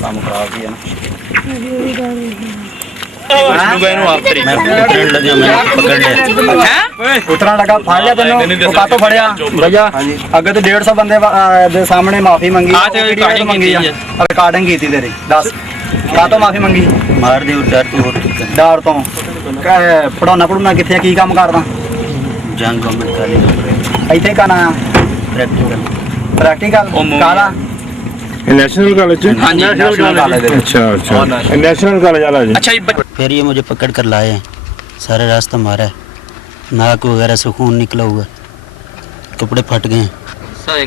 ਕੰਮ ਖਰਾਬ ਹੀ ਹੈ उतरा लगा फाड़ लिया तेन का तो फड़िया भैया अगे तो 150 बंदे दे सामने माफी मंगी मंगी रिकॉर्डिंग की थी तेरी दस का तो माफी मंगी मार दी डर तो पढ़ाना पढ़ूना कितने की काम करदा जंग गवर्नमेंट इत्थे का ना प्रैक्टिकल काला नेशनल कॉलेज अच्छा अच्छा नेशनल कॉलेज वाला जी। अच्छा फिर ये मुझे पकड़ कर लाए हैं, सारा रास्ता मारा है, नाक वगैरह से खून निकला हुआ, कपड़े फट गए हैं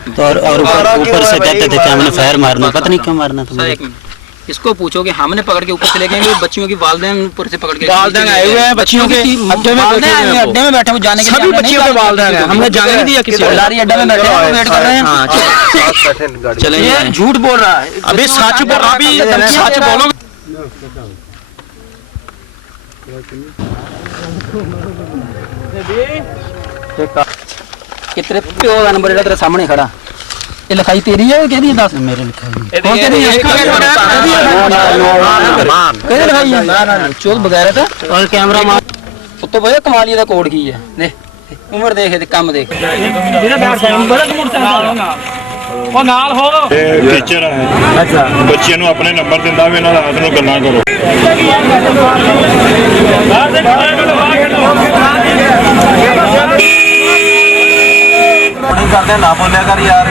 तो और ऊपर से कहते थे कि हमने फायर मारना, पता नहीं क्यों मारना था। इसको पूछो कि हमने पकड़ के ऊपर से ले गए बच्चियों की वालदेन ऊपर से पकड़ के वालदेन आए हुए हैं बच्चियों के अड्डे में बैठे हुए जाने के लिए सभी बच्चियों के वालदेन हैं, हमने जाने नहीं दिया किसी को, लारी अड्डे में बैठे हैं वेट कर रहे हैं। चले ये झूठ बोल रहा है, अभी सच बोल रहा, अभी सच बोलो। कितने प्यो का नंबर तेरे सामने खड़ा, ये लिखाई तेरी है कहदी है? 10 मेरे लिखाई चोल बगैर था और कैमरा मार तो भैया कमाली का कोड की है देख उम्र देख काम देख टीचर है बच्चे ਨੂੰ ਆਪਣੇ ਨੰਬਰ ਦਿੰਦਾ ਵੀ ਇਹਨਾਂ ਰਾਤ ਨੂੰ ਗੱਲਾਂ ਕਰੋ करते ना बोलिया कर यार